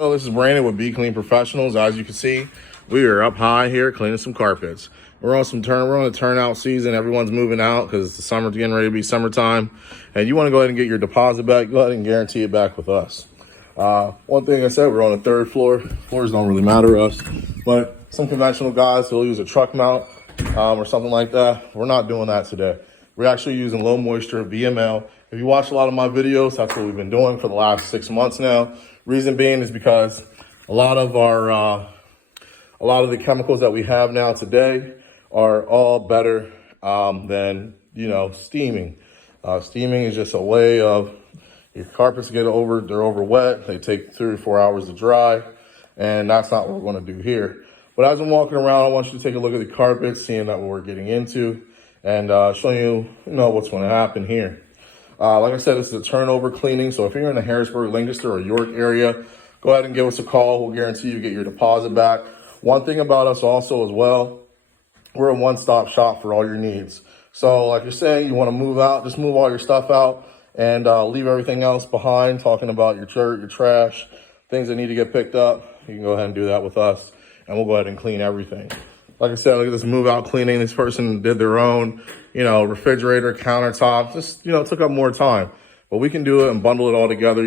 Hello, this is Brandon with Be Clean Professionals. As you can see, we are up high here cleaning some carpets. We're on the turnout season. Everyone's moving out because the summer's getting ready to be summertime. And you want to go ahead and get your deposit back, go ahead and guarantee it back with us. One thing I said, we're on the third floor. Floors don't really matter to us. But some conventional guys will use a truck mount or something like that. We're not doing that today. We're actually using low moisture VML. If you watch a lot of my videos, that's what we've been doing for the last 6 months now. Reason being is because a lot of the chemicals that we have now today are all better than, steaming. Steaming is just a way of your carpets they're over wet. They take 3 or 4 hours to dry, and that's not what we're going to do here. But as I'm walking around, I want you to take a look at the carpets, seeing that what we're getting into, and showing you, what's going to happen here. Like I said, this is a turnover cleaning. So if you're in the Harrisburg, Lancaster, or York area, go ahead and give us a call. We'll guarantee you get your deposit back. One thing about us also as well, we're a one-stop shop for all your needs. So like you're saying, you want to move out, just move all your stuff out and leave everything else behind, talking about your dirt, your trash, things that need to get picked up. You can go ahead and do that with us, and we'll go ahead and clean everything. Like I said, look at this move out cleaning. This person did their own, refrigerator, countertop, just, took up more time. But we can do it and bundle it all together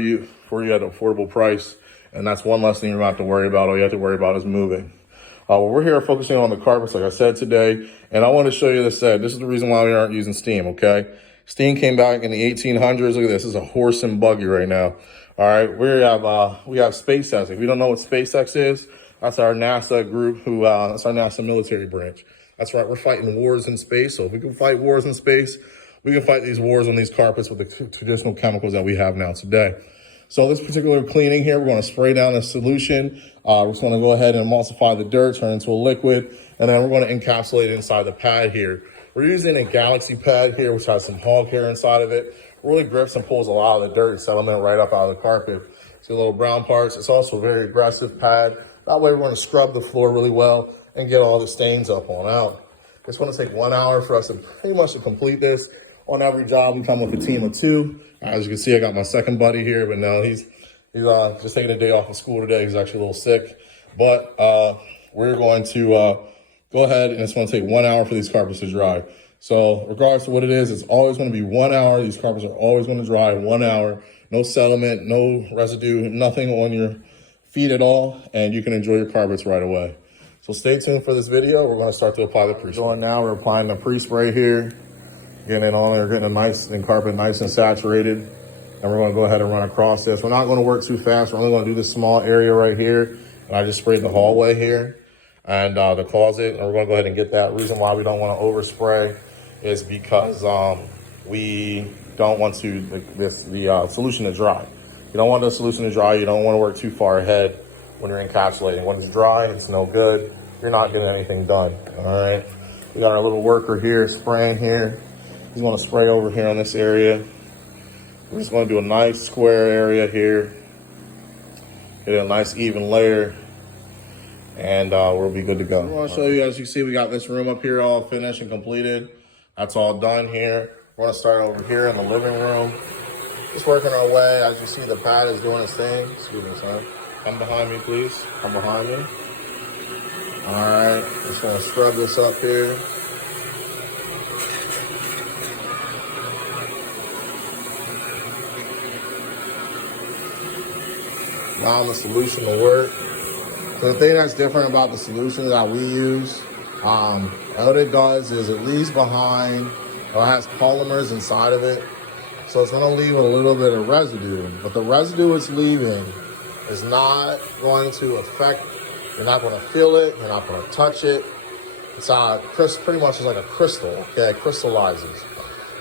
for you at an affordable price. And that's one less thing you don't have to worry about. All you have to worry about is moving. Well, we're here focusing on the carpets, like I said today. And I want to show you this set. This is the reason why we aren't using steam, okay? Steam came back in the 1800s. Look at this. This is a horse and buggy right now. All right, we have SpaceX. If you don't know what SpaceX is, that's our NASA group that's our NASA military branch. That's right, we're fighting wars in space. So if we can fight wars in space, we can fight these wars on these carpets with the traditional chemicals that we have now today. So this particular cleaning here, we're going to spray down a solution. We're just going to go ahead and emulsify the dirt, turn it into a liquid, and then we're going to encapsulate it inside the pad here. We're using a Galaxy pad here, which has some hog hair inside of it. Really grips and pulls a lot of the dirt and sediment right up out of the carpet. See the little brown parts? It's also a very aggressive pad. That way we're going to scrub the floor really well and get all the stains up on out. It's going to take 1 hour for us to pretty much to complete this. On every job, we come with a team of 2. As you can see, I got my second buddy here, but now he's just taking a day off of school today. He's actually a little sick. But we're going to go ahead, and it's going to take 1 hour for these carpets to dry. So regardless of what it is, it's always going to be 1 hour. These carpets are always going to dry in 1 hour. No sediment, no residue, nothing on your feet at all, and you can enjoy your carpets right away. So stay tuned for this video. We're going to start to apply the pre-spray. Now we're applying the pre-spray here, getting it on there, getting the carpet nice and saturated. And we're going to go ahead and run across this. We're not going to work too fast. We're only going to do this small area right here. And I just sprayed the hallway here and the closet. And we're going to go ahead and get that. The reason why we don't want to overspray is because we don't want the solution to dry. You don't want the solution to dry. You don't want to work too far ahead when you're encapsulating. When it's dry, it's no good. You're not getting anything done, all right? We got our little worker here spraying here. He's going to spray over here on this area. We're just going to do a nice square area here. Get a nice even layer, and we'll be good to go. I want to show you, as you see, we got this room up here all finished and completed. That's all done here. We're going to start over here in the living room. Just working our way. As you see, the pad is doing its thing. Excuse me, son. Come behind me, please. Come behind me. All right. Just going to scrub this up here. Allowing the solution to work. So the thing that's different about the solution that we use, what it does is it leaves behind, or has polymers inside of it. So it's going to leave a little bit of residue, but the residue it's leaving is not going to affect, you're not going to feel it, you're not going to touch it. It's pretty much like a crystal, okay? It crystallizes.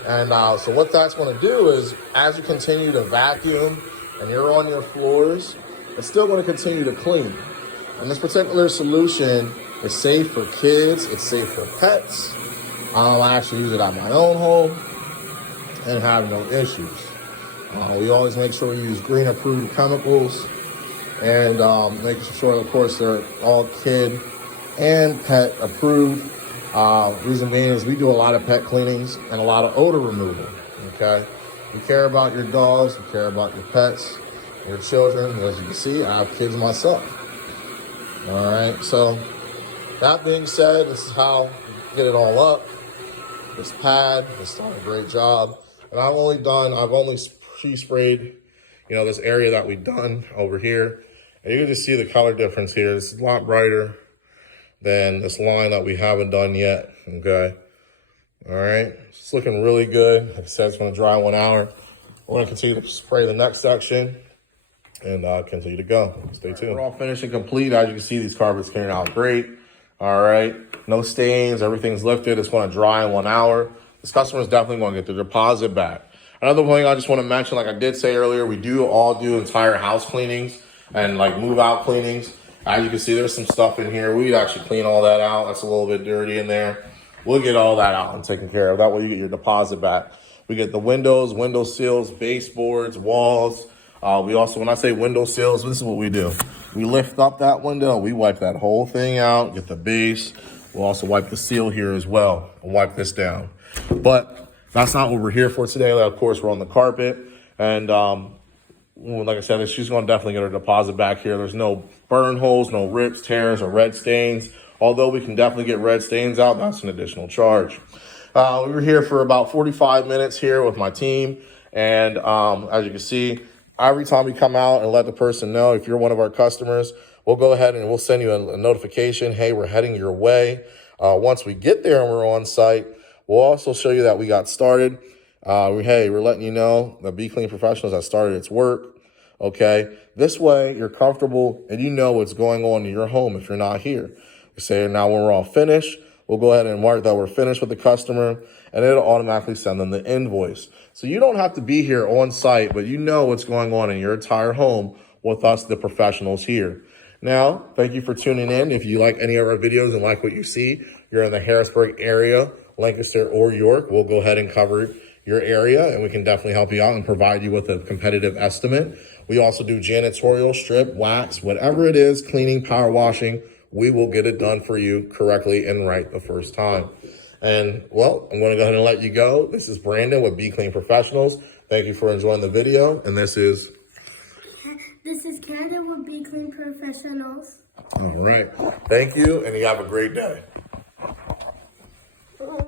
And so what that's going to do is, as you continue to vacuum and you're on your floors, it's still going to continue to clean. And this particular solution is safe for kids, it's safe for pets. I actually use it at my own home and have no issues. We always make sure we use green approved chemicals and making sure, of course, they're all kid and pet approved. Reason being is we do a lot of pet cleanings and a lot of odor removal, okay? We care about your dogs, we care about your pets, your children. As you can see, I have kids myself. All right, so that being said, this is how you get it all up. This pad has done a great job. And I've only pre-sprayed, this area that we've done over here. And you can just see the color difference here. It's a lot brighter than this line that we haven't done yet, okay? All right, it's looking really good. Like I said, it's gonna dry 1 hour. We're gonna continue to spray the next section and continue to go. Stay tuned. We're all finished and complete. As you can see, these carpets came out great. All right, no stains, everything's lifted. It's gonna dry in 1 hour. This customer is definitely gonna get the deposit back. Another thing I just wanna mention, like I did say earlier, we do entire house cleanings and like move out cleanings. As you can see, there's some stuff in here. We'd actually clean all that out. That's a little bit dirty in there. We'll get all that out and taken care of. That way you get your deposit back. We get the windows, window sills, baseboards, walls. We also, when I say window sills, this is what we do. We lift up that window, we wipe that whole thing out, get the base. We'll also wipe the seal here as well and wipe this down. But that's not what we're here for today. Of course, we're on the carpet. And like I said, she's going to definitely get her deposit back here. There's no burn holes, no rips, tears, or red stains. Although we can definitely get red stains out, that's an additional charge. We were here for about 45 minutes here with my team. And as you can see, every time we come out and let the person know, if you're one of our customers, we'll go ahead and we'll send you a notification. Hey, we're heading your way. Once we get there and we're on site, we'll also show you that we got started. Hey, we're letting you know that Be Clean Professionals has started its work. Okay. This way you're comfortable and you know what's going on in your home if you're not here. We say now when we're all finished, we'll go ahead and mark that we're finished with the customer and it'll automatically send them the invoice. So you don't have to be here on site, but you know what's going on in your entire home with us, the professionals here. Now, thank you for tuning in. If you like any of our videos and like what you see, you're in the Harrisburg area, Lancaster or York, we'll go ahead and cover your area and we can definitely help you out and provide you with a competitive estimate. We also do janitorial, strip, wax, whatever it is, cleaning, power washing, we will get it done for you correctly and right the first time. And well, I'm going to go ahead and let you go. This is Brandon with Be Clean Professionals. Thank you for enjoying the video. And this is Canada with Be Clean Professionals. All right. Thank you. And you have a great day.